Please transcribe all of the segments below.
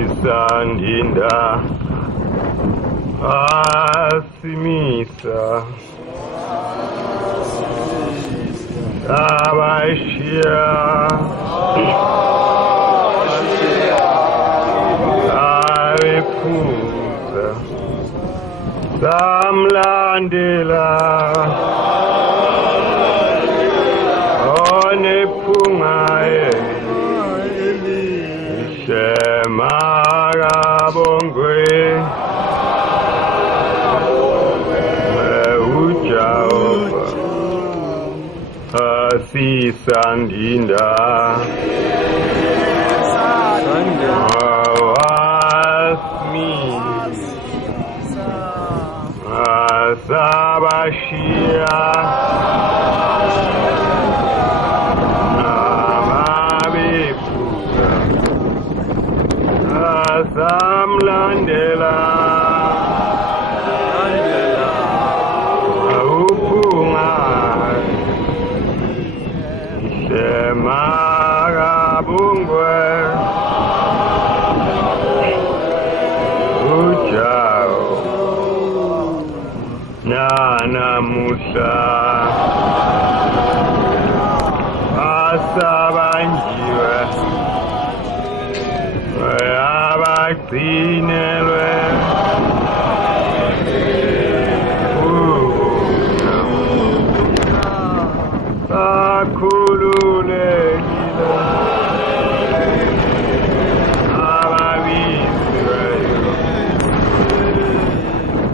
isandinda asimisa abashiya abephuza samlandela onephungaye Shemarabongwe Ujahova Asisandinda Asmi Asabashia Samlandela Upunga Shemarabongwe Ujao Nana Musa Asabanjiwe Abaksinelwe Akhululekile ababizweyo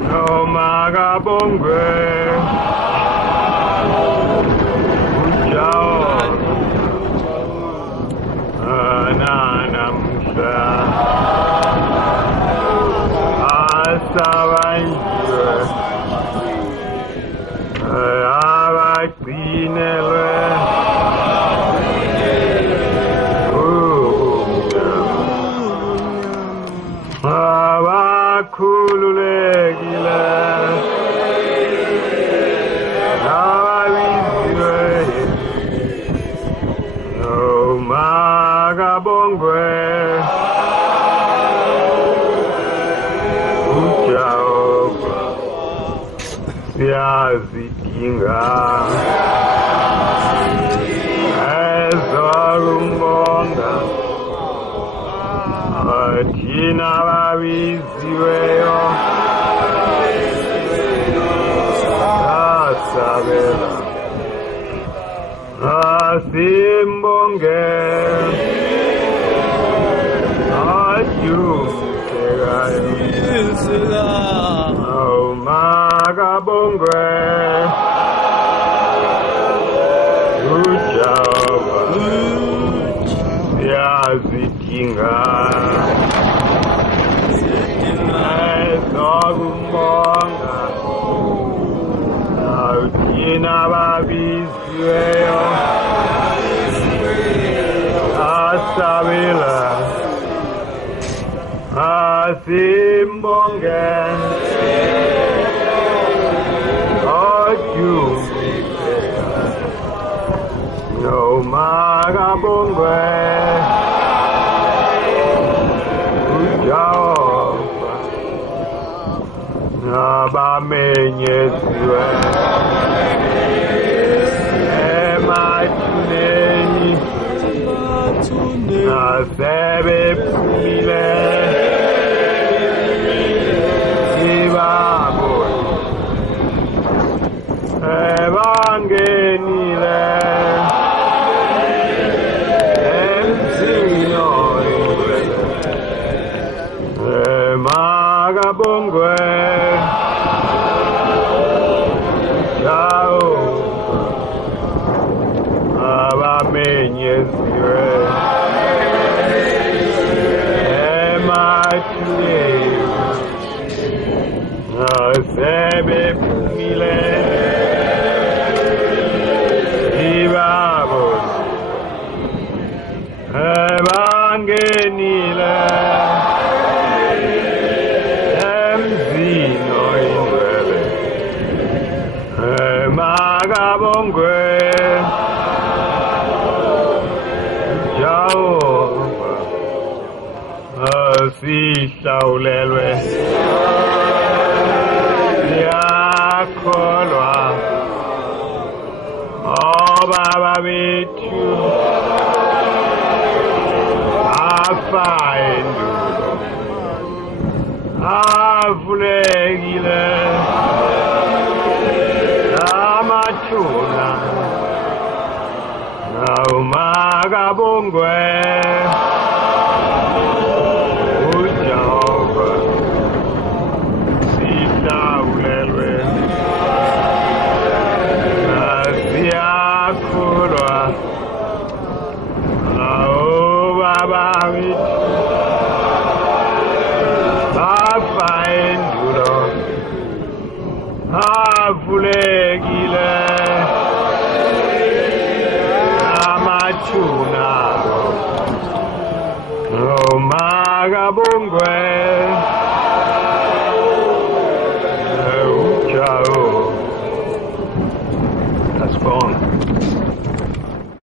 noma kabongwe Ananamusa Asabanjiwe Abaksinelwe Abakhululekile ababizweyo noma kabongwe Ujahova siyazidinga ezokumbonga thina babiziweyo asabela asimbonge Makabongwe Ujahova siyazidinga ezokumbonga thina babiziweyo asabela asimbonge noma kabongwe Ujahova nabamenyeziwe emathuneni nasebephumile ibabona ebangenile Makabongwe abamenyeziwe emathuneni nasebephumile ibabona ebangenile Makabongwe Jehova sihlawulelwe siyakholwa obaba bethu afa endulo avulekile amathuna awumakabongwe uJehova sihlawulelwe siyakholwa obaba bethu afa endulo avulekile amathuna omakabongwe uJehova. That's gone.